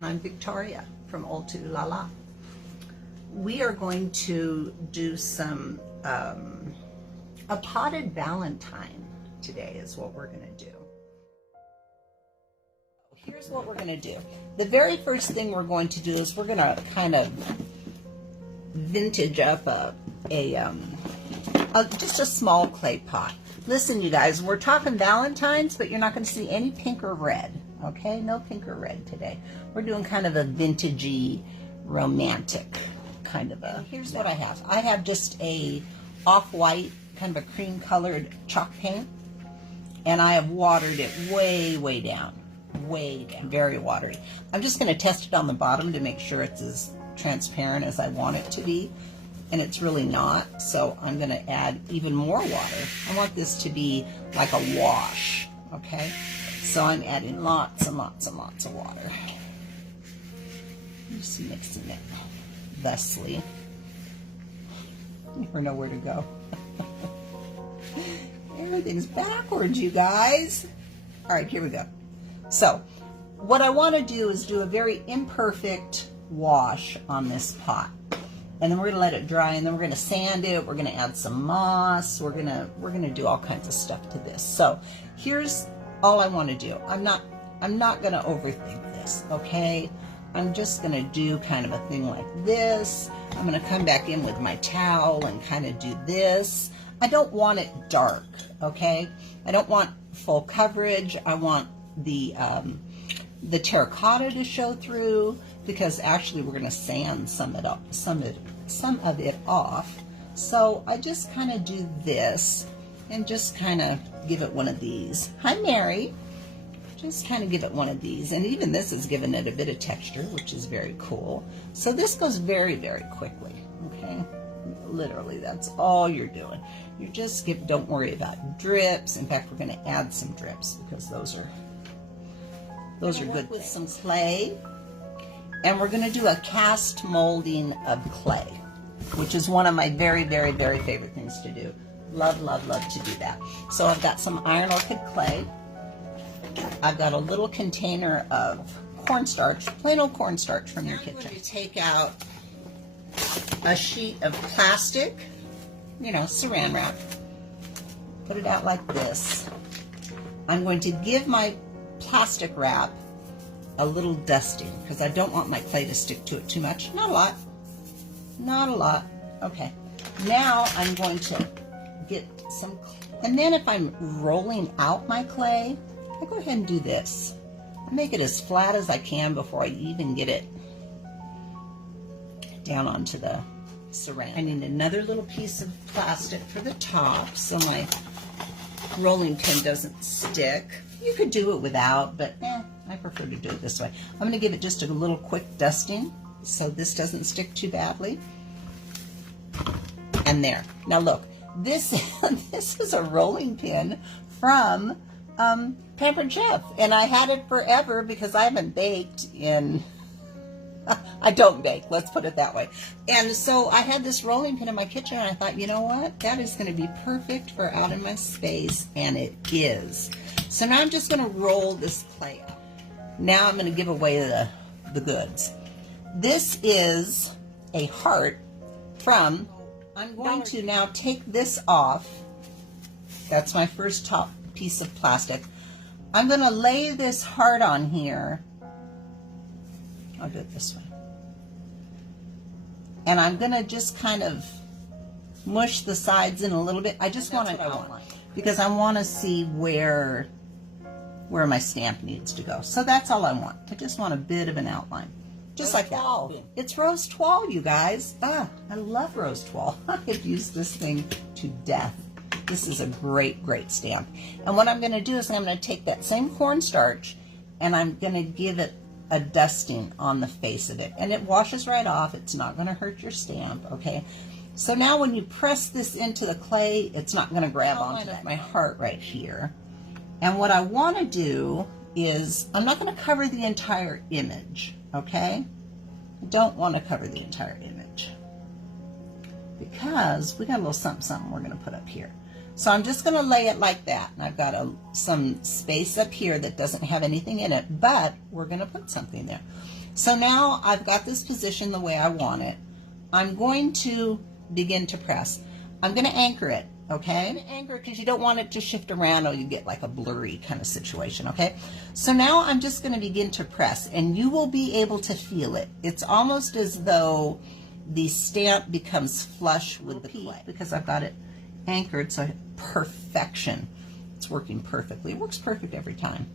And I'm Victoria from Old to La La. We are going to do some, a potted Valentine today is what we're going to do. Here's what we're going to do. The very first thing we're going to do is we're going to kind of vintage up just a small clay pot. Listen, you guys, we're talking Valentines, but you're not going to see any pink or red. Okay, no pink or red today. We're doing kind of a vintagey, romantic kind of a. Here's what I have. I have just a off-white, kind of a cream-colored chalk paint, and I have watered it way down, very watery. I'm just going to test it on the bottom to make sure it's as transparent as I want it to be, and it's really not. So I'm going to add even more water. I want this to be like a wash. Okay. So I'm adding lots and lots and lots of water. Just mixing it thusly. You never know where to go. Everything's backwards, you guys. All right, here we go. So what I want to do is do a very imperfect wash on this pot. And then we're going to let it dry, and then we're going to sand it. We're going to add some moss. We're going to do all kinds of stuff to this. So here's all I want to do. I'm not going to overthink this, okay? I'm just going to do kind of a thing like this. I'm going to come back in with my towel and kind of do this. I don't want it dark, okay? I don't want full coverage. I want the terracotta to show through, because actually we're going to sand some of it off. So I just kind of do this and just kind of give it one of these. Hi, Mary. Just kind of give it one of these. And even this is giving it a bit of texture, which is very cool. So this goes very quickly, okay? Literally, that's all you're doing. You just don't worry about drips. In fact, we're going to add some drips because those are good. With some clay, and we're going to do a cast molding of clay, which is one of my very favorite things to do. Love to do that. So I've got some iron orchid clay. I've got a little container of cornstarch, plain old cornstarch from your kitchen. You take out a sheet of plastic, you know, saran wrap. Put it out like this. I'm going to give my plastic wrap a little dusting because I don't want my clay to stick to it too much. Not a lot. Okay. Now I'm going to get some, and then if I'm rolling out my clay, I go ahead and do this. I make it as flat as I can before I even get it down onto the saran. I need another little piece of plastic for the top so my rolling pin doesn't stick. You could do it without, but I prefer to do it this way. I'm going to give it just a little quick dusting so this doesn't stick too badly. And there. Now look, this is a rolling pin from Pampered Chef, and I had it forever because I haven't baked in, I don't bake, let's put it that way. And so I had this rolling pin in my kitchen, and I thought, you know what, that is going to be perfect for out in my space, and it is. So now I'm just going to roll this clay up. Now I'm going to give away the goods. This is a heart from, I'm going to now take this off. That's my first top piece of plastic. I'm going to lay this heart on here. I'll do it this way. And I'm going to just kind of mush the sides in a little bit. I just want to outline because I want to see where my stamp needs to go. So that's all I want. I just want a bit of an outline. Just like that. It's rose toile, you guys. I love rose toile. I've used this thing to death. This is a great stamp. And what I'm going to do is I'm going to take that same cornstarch and I'm going to give it a dusting on the face of it. And it washes right off. It's not going to hurt your stamp, okay? So now when you press this into the clay, it's not going to grab onto that. My heart right here. And what I want to do is, I'm not going to cover the entire image, okay? I don't want to cover the entire image because we got a little something we're going to put up here. So I'm just going to lay it like that. And I've got some space up here that doesn't have anything in it, but we're going to put something there. So now I've got this position the way I want it. I'm going to begin to press. I'm going to anchor it, okay? Anchor it because you don't want it to shift around or you get like a blurry kind of situation, okay? So now I'm just going to begin to press, and you will be able to feel it. It's almost as though the stamp becomes flush with the clay because I've got it anchored, so perfection. It's working perfectly. It works perfect every time.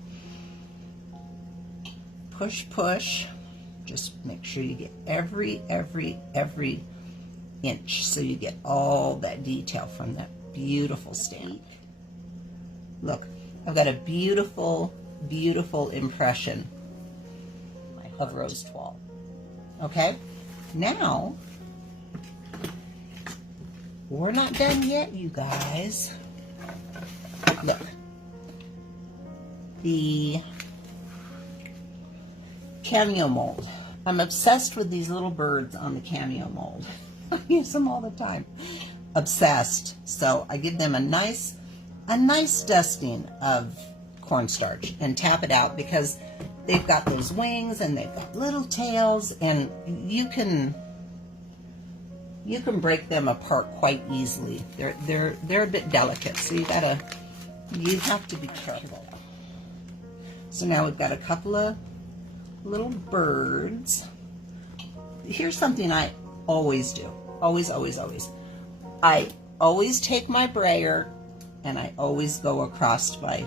Push, push. Just make sure you get every inch so you get all that detail from that beautiful stamp. Look, I've got a beautiful, beautiful impression of rose toile. Okay, now we're not done yet, you guys. Look, the cameo mold. I'm obsessed with these little birds on the cameo mold. I use them all the time. Obsessed. So I give them a nice dusting of cornstarch and tap it out because they've got those wings and they've got little tails, and you can break them apart quite easily. They're a bit delicate, so you have to be careful. So now we've got a couple of little birds. Here's something I always do. Always. I always take my brayer and I always go across my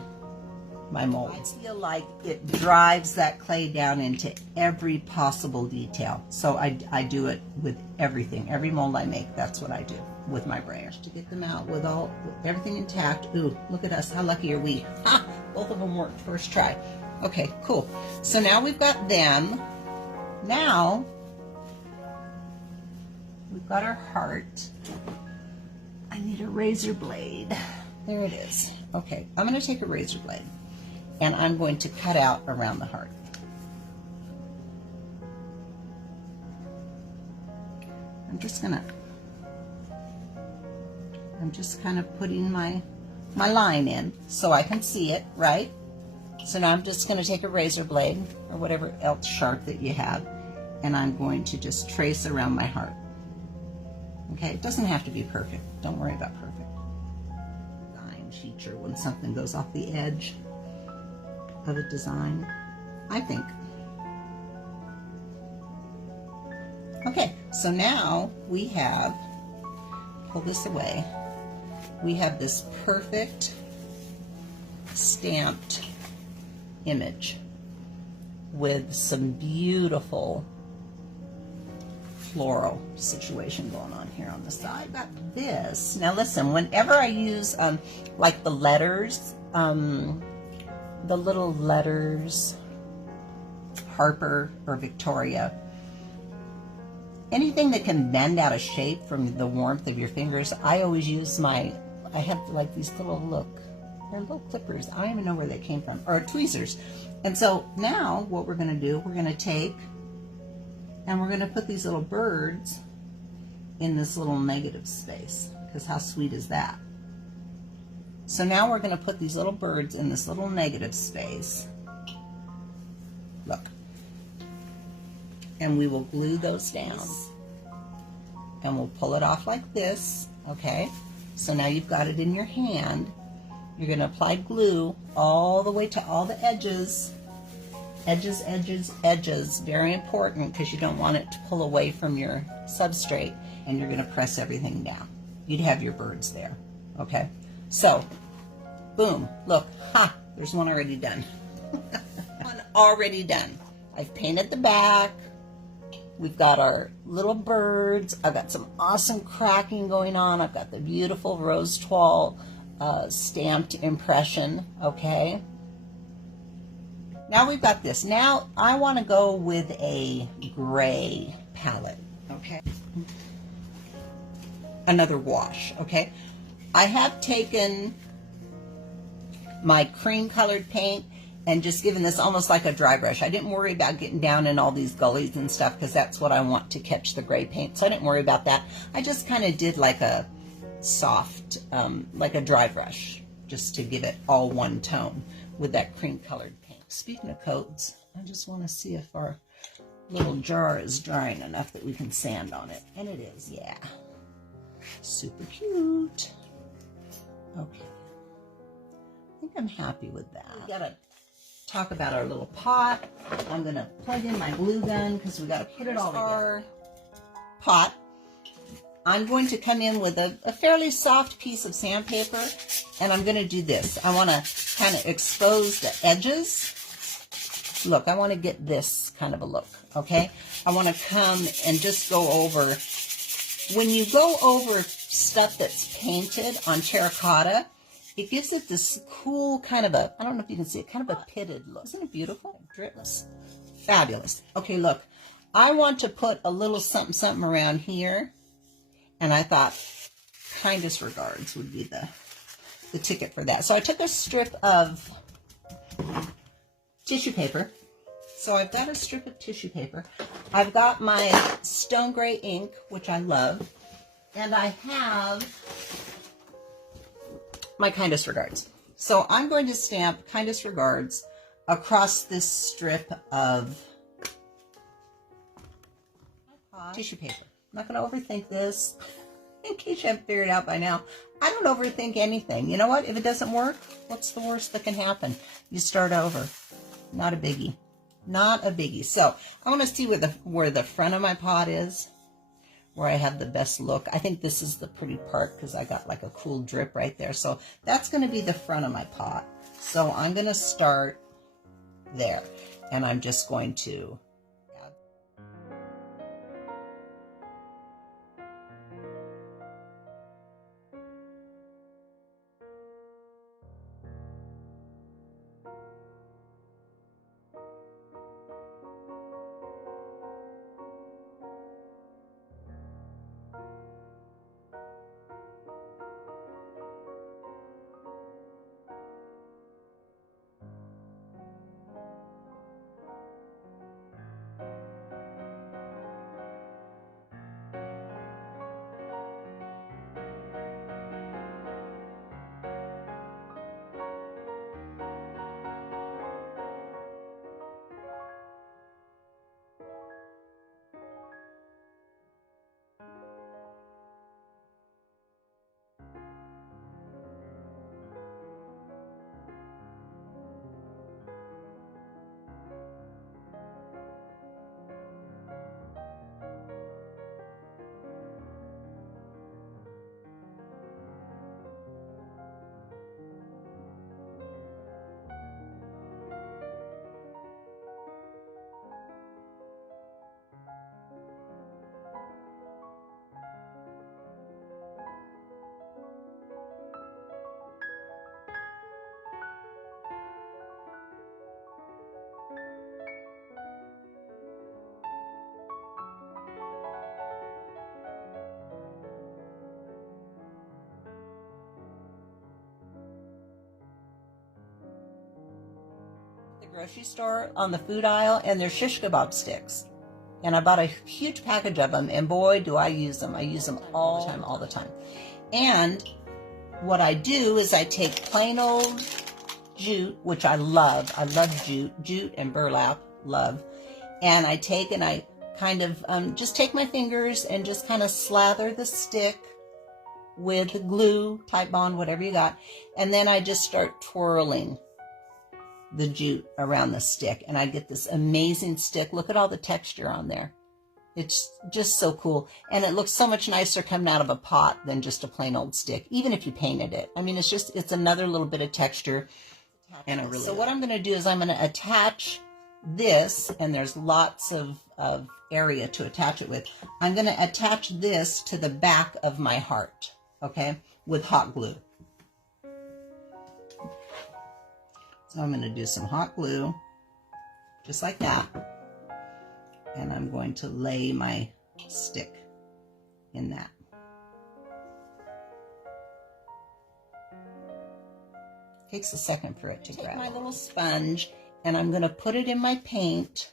molds. I feel like it drives that clay down into every possible detail. So I do it with everything. Every mold I make, that's what I do with my brayer. To get them out with everything intact. Ooh, look at us. How lucky are we? Ha! Both of them worked first try. Okay, cool. So now we've got them. Now we've got our heart. I need a razor blade. There it is. Okay, I'm going to take a razor blade and I'm going to cut out around the heart. I'm just kind of putting my line in so I can see it, right? So now I'm just going to take a razor blade or whatever else sharp that you have, and I'm going to just trace around my heart. Okay, it doesn't have to be perfect. Don't worry about perfect. Design feature when something goes off the edge of a design, I think. Okay, so now we have, pull this away, we have this perfect stamped image with some beautiful floral situation going on here on the side. I've got this. Now listen, whenever I use like the letters, the little letters, Harper or Victoria, anything that can bend out of shape from the warmth of your fingers, I always use I have like these little, they're little clippers. I don't even know where they came from, or tweezers. And so now what we're going to do, we're going to take and we're going to put these little birds in this little negative space, because how sweet is that? So now we're going to put these little birds in this little negative space. Look. And we will glue those down. And we'll pull it off like this, okay? So now you've got it in your hand. You're going to apply glue all the way to all the edges. Edges, edges, edges. Very important, because you don't want it to pull away from your substrate. And you're going to press everything down. You'd have your birds there, okay? So, boom, look, ha, there's one already done. One already done. I've painted the back. We've got our little birds. I've got some awesome cracking going on. I've got the beautiful rose toile stamped impression, okay? Now we've got this. Now I want to go with a gray palette, okay? Another wash, okay? I have taken my cream colored paint and just given this almost like a dry brush. I didn't worry about getting down in all these gullies and stuff, because that's what I want to catch the gray paint. So I didn't worry about that. I just kind of did like a soft, like a dry brush, just to give it all one tone with that cream colored paint. Speaking of coats, I just want to see if our little jar is drying enough that we can sand on it. And it is, yeah. Super cute. Okay. I think I'm happy with that. We gotta talk about our little pot. I'm gonna plug in my glue gun because we gotta put it all together. Our pot. I'm going to come in with a fairly soft piece of sandpaper, and I'm gonna do this. I wanna kind of expose the edges. Look, I wanna get this kind of a look, okay? I wanna come and just go over. When you go over stuff that's painted on terracotta, it gives it this cool kind of a, I don't know if you can see it, kind of a pitted look. Isn't it beautiful? Drips. Fabulous. Okay, look, I want to put a little something, something around here. And I thought kindest regards would be the ticket for that. So I took a strip of tissue paper. So I've got a strip of tissue paper. I've got my stone gray ink, which I love. And I have my kindest regards. So I'm going to stamp kindest regards across this strip of tissue paper. I'm not going to overthink this. In case you haven't figured it out by now, I don't overthink anything. You know what? If it doesn't work, what's the worst that can happen? You start over. Not a biggie. Not a biggie. So I want to see where the front of my pot is, where I have the best look. I think this is the pretty part because I got like a cool drip right there. So that's going to be the front of my pot. So I'm going to start there, and I'm just going to grocery store on the food aisle, and they're shish kebab sticks. And I bought a huge package of them, and boy, do I use them. I use them all the time. And what I do is I take plain old jute, which I love. I love jute and burlap, love. And I take and I kind of just take my fingers and just kind of slather the stick with glue, Type Bond, whatever you got. And then I just start twirling the jute around the stick, and I get this amazing stick. Look at all the texture on there. It's just so cool, and it looks so much nicer coming out of a pot than just a plain old stick, even if you painted it. I mean, it's another little bit of texture. And it really so what I'm going to do is I'm going to attach this, and there's lots of area to attach it with. I'm going to attach this to the back of my heart, okay, with hot glue. So I'm going to do some hot glue, just like that, and I'm going to lay my stick in that. Takes a second for it to grab. Take my little sponge, and I'm going to put it in my paint,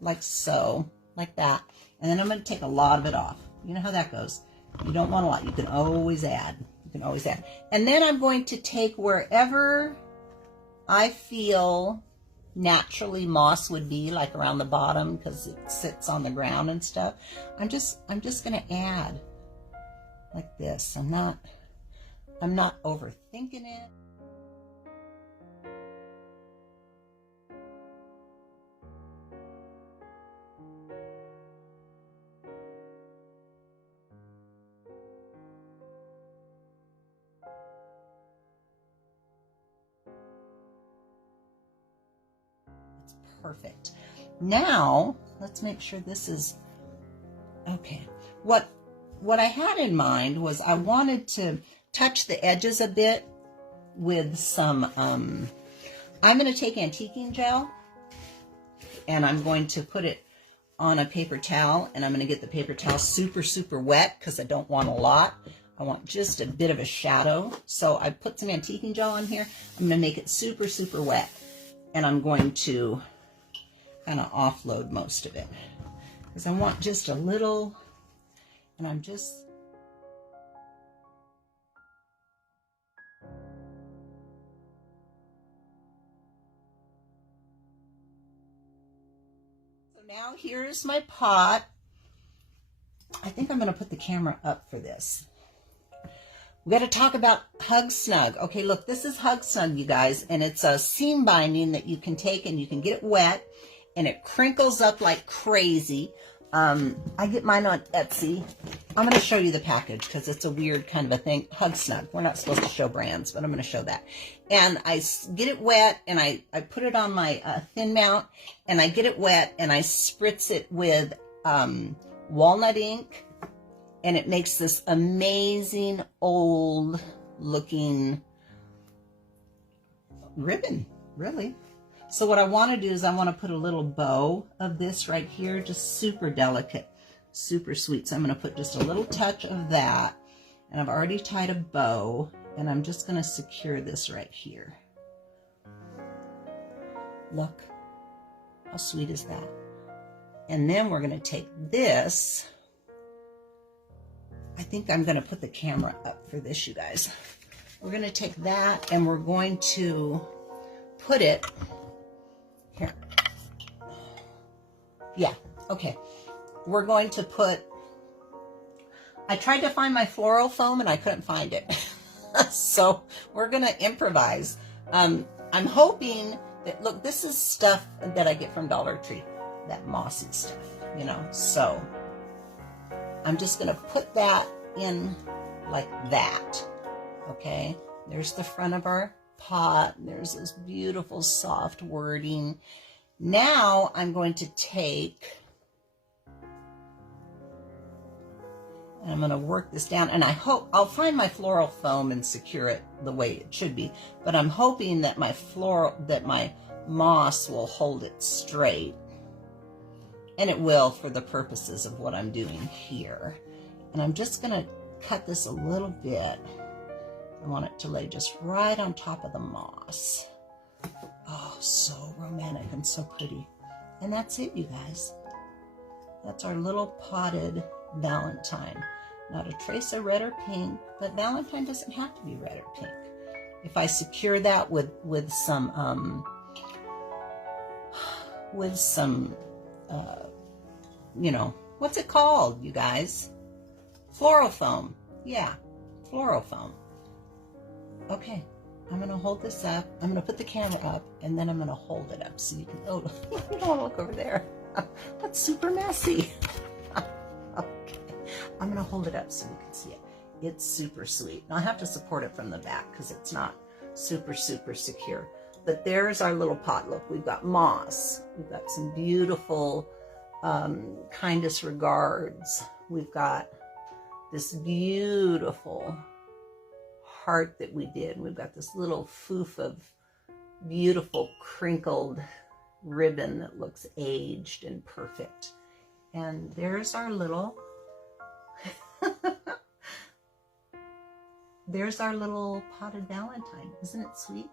like so, like that, and then I'm going to take a lot of it off. You know how that goes. You don't want a lot. You can always add. You can always add. And then I'm going to take wherever I feel naturally moss would be, like around the bottom, because it sits on the ground and stuff. I'm just gonna add like this. I'm not overthinking it. It's perfect. Now, let's make sure this is okay. What I had in mind was I wanted to touch the edges a bit with some, I'm going to take antiquing gel and I'm going to put it on a paper towel, and I'm going to get the paper towel super, super wet because I don't want a lot. I want just a bit of a shadow. So I put some antiquing gel on here. I'm going to make it super, super wet, and I'm going to kind of offload most of it because I want just a little, and I'm just now here's my pot. I think I'm going to put the camera up for this. We got to talk about Hug Snug. Okay, look, this is Hug Snug, you guys, and it's a seam binding that you can take and you can get it wet, and it crinkles up like crazy. I get mine on Etsy. I'm going to show you the package because it's a weird kind of a thing. Hug Snug. We're not supposed to show brands, but I'm going to show that. And I get it wet, and I put it on my thin mount, and I get it wet, and I spritz it with walnut ink, and it makes this amazing old looking ribbon, really. So what I want to do is I want to put a little bow of this right here, just super delicate, super sweet. So I'm going to put just a little touch of that, and I've already tied a bow, and I'm just going to secure this right here. Look, how sweet is that? And then we're going to take this. I think I'm going to put the camera up for this, you guys. We're going to take that and we're going to put it here. Yeah, okay. We're going to put, I tried to find my floral foam and I couldn't find it. So we're going to improvise. I'm hoping that, look, this is stuff that I get from Dollar Tree, that mossy stuff, you know. So I'm just going to put that in like that. Okay, there's the front of our pot. There's this beautiful soft wording. Now I'm going to take, and I'm going to work this down, and I hope I'll find my floral foam and secure it the way it should be, but I'm hoping that my moss will hold it straight, and it will for the purposes of what I'm doing here. And I'm just going to cut this a little bit. I want it to lay just right on top of the moss. Oh, so romantic and so pretty. And that's it, you guys. That's our little potted Valentine. Not a trace of red or pink, but Valentine doesn't have to be red or pink. If I secure that with some you know, what's it called, you guys? Floral foam. Yeah, floral foam. Okay, I'm going to hold this up. I'm going to put the camera up, and then I'm going to hold it up so you can, oh, you don't want to look over there. That's super messy. Okay, I'm going to hold it up so you can see it. It's super sweet. Now I have to support it from the back because it's not super, super secure. But there's our little pot. Look, we've got moss. We've got some beautiful kindest regards. We've got this beautiful heart that we did. We've got this little foof of beautiful crinkled ribbon that looks aged and perfect. And there's our little there's our little potted Valentine. Isn't it sweet?